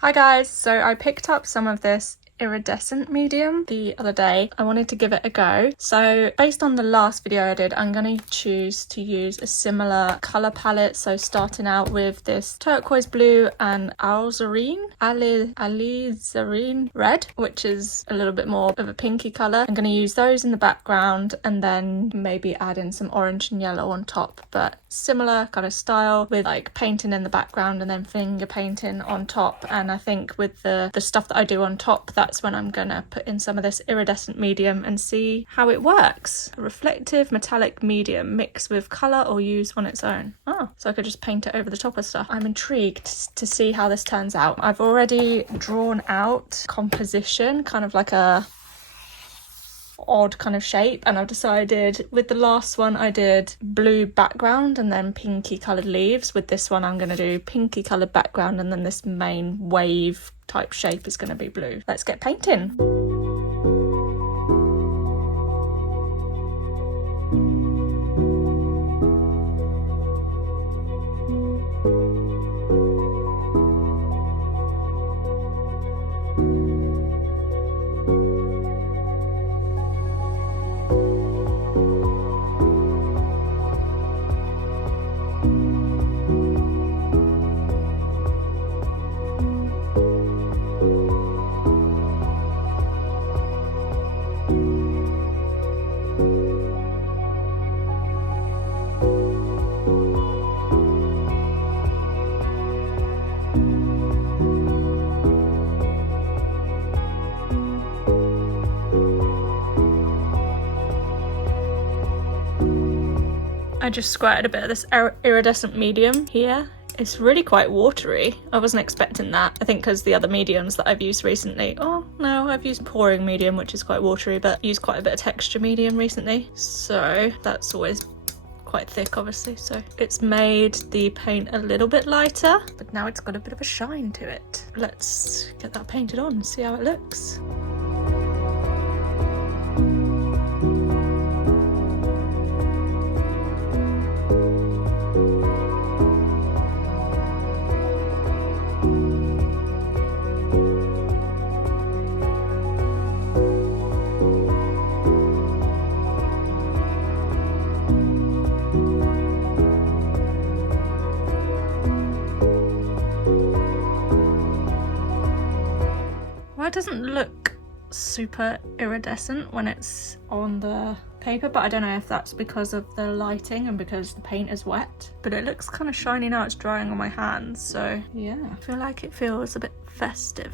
Hi guys, so I picked up some of this iridescent medium the other day. I wanted to give it a go. So based on the last video I did, I'm going to choose to use a similar colour palette. So starting out with this turquoise blue and alizarin red, which is a little bit more of a pinky colour. I'm going to use those in the background and then maybe add in some orange and yellow on top, but similar kind of style with like painting in the background and then finger painting on top. And I think with the stuff that I do on top, that's when I'm gonna put in some of this iridescent medium and see how it works. A reflective metallic medium mixed with colour or use on its own. Oh, so I could just paint it over the top of stuff. I'm intrigued to see how this turns out. I've already drawn out composition, kind of like a odd kind of shape, and I've decided with the last one I did blue background and then pinky coloured leaves. With this one I'm going to do pinky coloured background and then this main wave type shape is going to be blue. Let's get painting. I just squirted a bit of this iridescent medium here. It's really quite watery. I wasn't expecting that. I think because the other mediums that I've used recently, oh no, I've used pouring medium, which is quite watery, but used quite a bit of texture medium recently. So that's always quite thick, obviously. So it's made the paint a little bit lighter, but now it's got a bit of a shine to it. Let's get that painted on and see how it looks. It doesn't look super iridescent when it's on the paper, but I don't know if that's because of the lighting and because the paint is wet, but it looks kind of shiny now it's drying on my hands. So yeah, I feel like it feels a bit festive.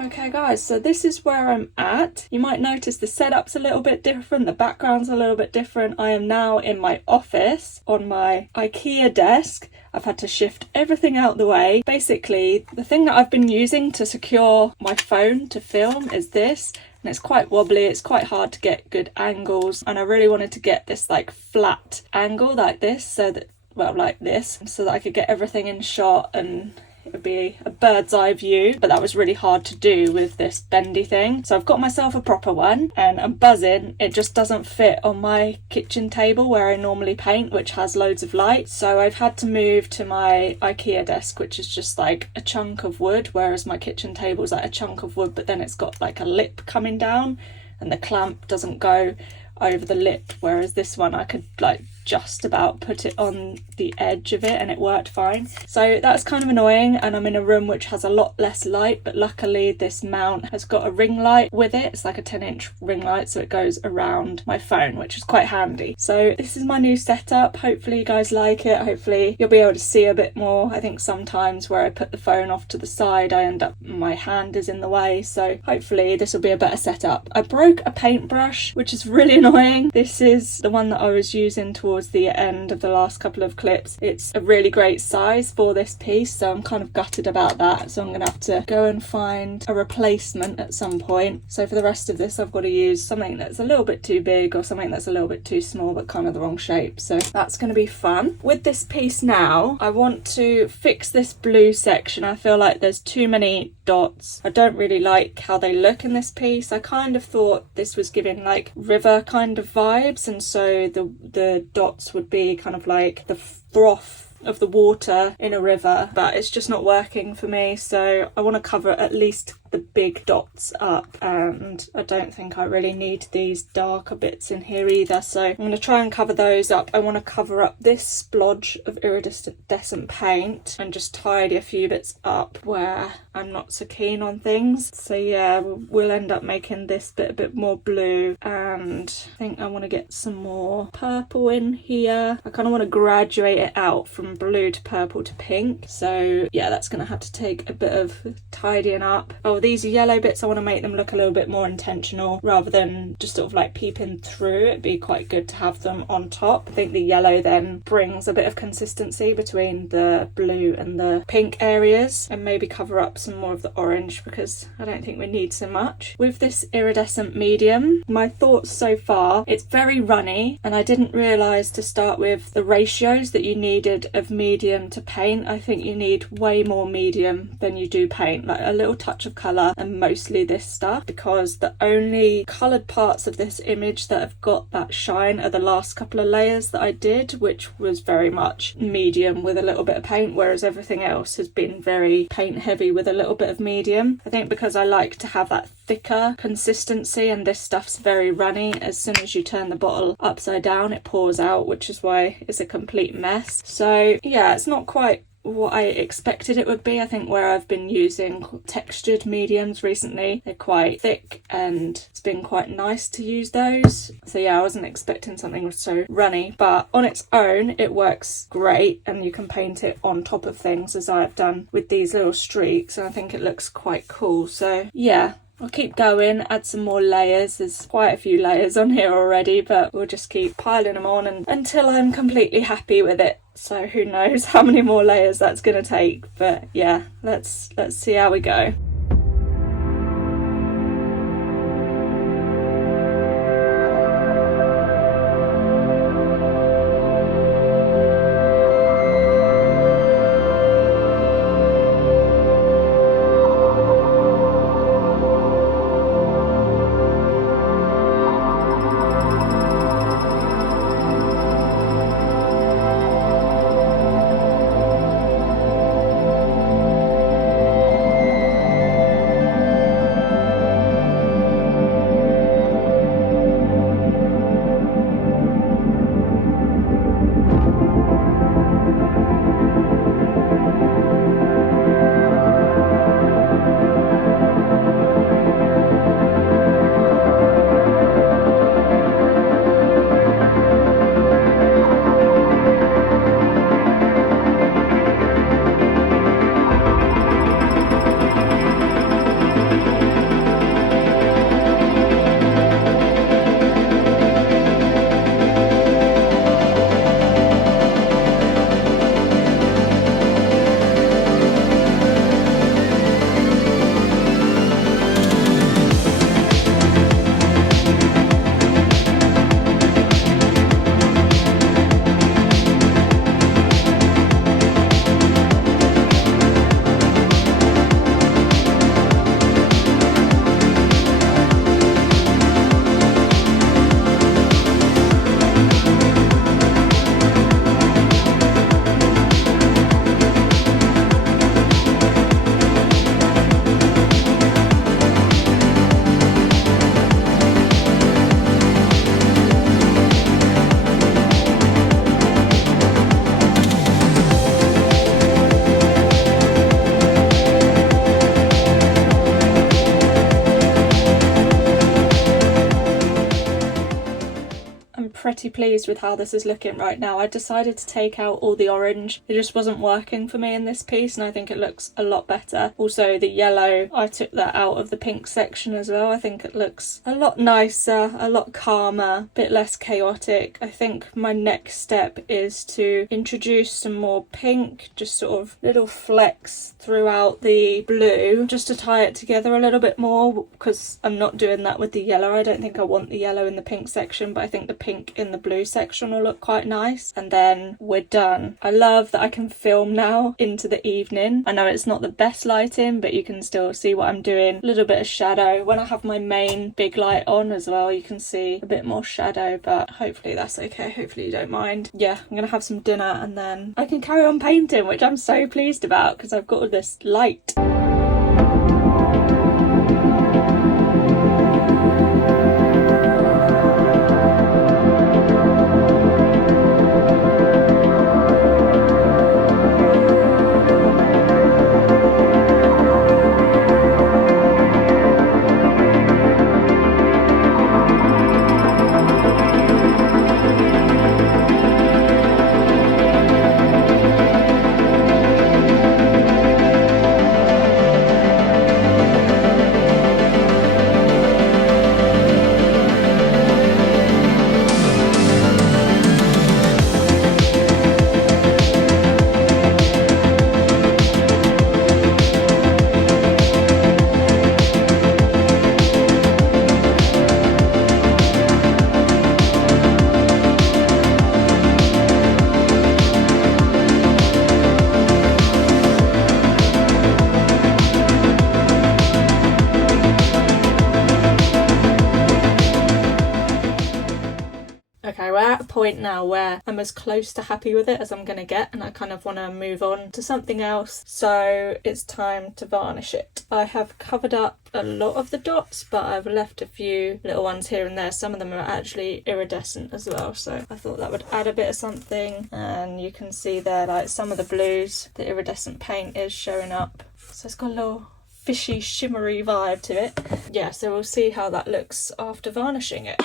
Okay guys, so this is where I'm at. You might notice the setup's a little bit different, the background's a little bit different. I am now in my office on my IKEA desk. I've had to shift everything out the way. Basically, the thing that I've been using to secure my phone to film is this, and it's quite wobbly, it's quite hard to get good angles, and I really wanted to get this like flat angle like this, so that, well, like this, so that I could get everything in shot and it would be a bird's eye view, but that was really hard to do with this bendy thing. So I've got myself a proper one and I'm buzzing. It just doesn't fit on my kitchen table where I normally paint, which has loads of light. So I've had to move to my IKEA desk, which is just like a chunk of wood, whereas my kitchen table is like a chunk of wood, but then it's got like a lip coming down and the clamp doesn't go over the lip, whereas this one I could like just about put it on the edge of it and it worked fine. So that's kind of annoying, and I'm in a room which has a lot less light, but luckily this mount has got a ring light with it. It's like a 10-inch ring light, so it goes around my phone, which is quite handy. So this is my new setup. Hopefully you guys like it. Hopefully you'll be able to see a bit more. I think sometimes where I put the phone off to the side, I end up, my hand is in the way, so hopefully this will be a better setup. I broke a paintbrush, which is really annoying. This is the one that I was using towards the end of the last couple of clips. It's a really great size for this piece, so I'm kind of gutted about that, so I'm gonna have to go and find a replacement at some point. So for the rest of this I've got to use something that's a little bit too big or something that's a little bit too small but kind of the wrong shape, so that's going to be fun. With this piece now, I want to fix this blue section. I feel like there's too many dots. I don't really like how they look in this piece. I kind of thought this was giving like river kind of vibes, and so the dots would be kind of like the froth of the water in a river, but it's just not working for me, so I want to cover at least the big dots up, and I don't think I really need these darker bits in here either, so I'm going to try and cover those up. I want to cover up this splodge of iridescent paint and just tidy a few bits up where I'm not so keen on things. So yeah, we'll end up making this bit a bit more blue, and I think I want to get some more purple in here. I kind of want to graduate it out from blue to purple to pink, so yeah, that's going to have to take a bit of tidying up. Oh, these yellow bits, I want to make them look a little bit more intentional rather than just sort of like peeping through. It'd be quite good to have them on top. I think the yellow then brings a bit of consistency between the blue and the pink areas, and maybe cover up some more of the orange because I don't think we need so much. With this iridescent medium, my thoughts so far, it's very runny, and I didn't realise to start with the ratios that you needed of medium to paint. I think you need way more medium than you do paint, like a little touch of colour and mostly this stuff, because the only coloured parts of this image that have got that shine are the last couple of layers that I did, which was very much medium with a little bit of paint, whereas everything else has been very paint heavy with a little bit of medium. I think because I like to have that thicker consistency, and this stuff's very runny. As soon as you turn the bottle upside down it pours out, which is why it's a complete mess. So yeah, it's not quite what I expected it would be. I think where I've been using textured mediums recently, they're quite thick and it's been quite nice to use those. So yeah, I wasn't expecting something so runny, but on its own it works great, and you can paint it on top of things as I've done with these little streaks, and I think it looks quite cool. So yeah, I'll keep going, add some more layers. There's quite a few layers on here already, but we'll just keep piling them on until I'm completely happy with it. So who knows how many more layers that's going to take, but yeah, let's see how we go. pleased with how this is looking right now. I decided to take out all the orange. It just wasn't working for me in this piece, and I think it looks a lot better. Also the yellow, I took that out of the pink section as well. I think it looks a lot nicer, a lot calmer, a bit less chaotic. I think my next step is to introduce some more pink, just sort of little flecks throughout the blue, just to tie it together a little bit more, because I'm not doing that with the yellow. I don't think I want the yellow in the pink section, but I think the pink in the blue section will look quite nice. And then we're done. I love that I can film now into the evening. I know it's not the best lighting, but you can still see what I'm doing. A little bit of shadow. When I have my main big light on as well, you can see a bit more shadow, but hopefully that's okay. Hopefully you don't mind. Yeah, I'm gonna have some dinner and then I can carry on painting, which I'm so pleased about because I've got all this light. Okay, we're at a point now where I'm as close to happy with it as I'm gonna get, and I kind of want to move on to something else, so it's time to varnish it. I have covered up a lot of the dots, but I've left a few little ones here and there. Some of them are actually iridescent as well, so I thought that would add a bit of something. And you can see there, like, some of the blues, the iridescent paint is showing up, so it's got a little fishy shimmery vibe to it. Yeah, so we'll see how that looks after varnishing it.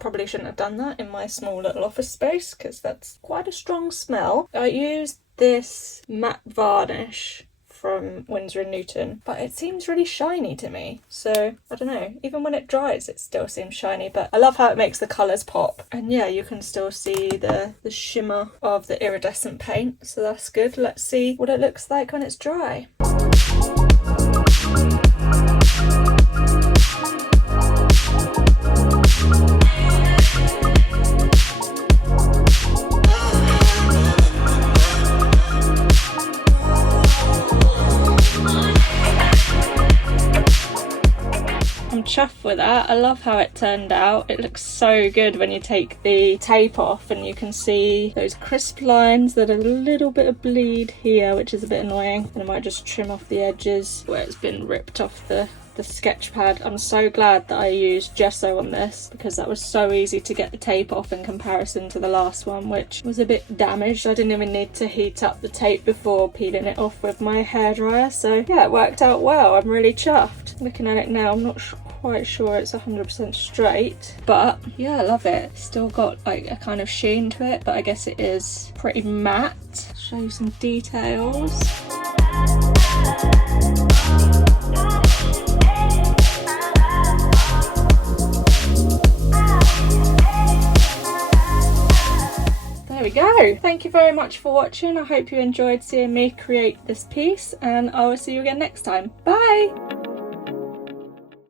Probably shouldn't have done that in my small little office space because that's quite a strong smell. I used this matte varnish from Winsor & Newton, but it seems really shiny to me, so I don't know, even when it dries it still seems shiny, but I love how it makes the colours pop. And yeah, you can still see the shimmer of the iridescent paint, so that's good. Let's see what it looks like when it's dry. I'm chuffed with that. I love how it turned out. It looks so good when you take the tape off and you can see those crisp lines that are a little bit of bleed here, which is a bit annoying. And I might just trim off the edges where it's been ripped off the sketch pad. I'm so glad that I used gesso on this because that was so easy to get the tape off in comparison to the last one, which was a bit damaged. I didn't even need to heat up the tape before peeling it off with my hairdryer, so yeah, it worked out well. I'm really chuffed. Looking at it now, I'm not quite sure it's 100% straight, but yeah, I love it. Still got like a kind of sheen to it, but I guess it is pretty matte. Show you some details. There we go. Thank you very much for watching. I hope you enjoyed seeing me create this piece, and I will see you again next time. Bye!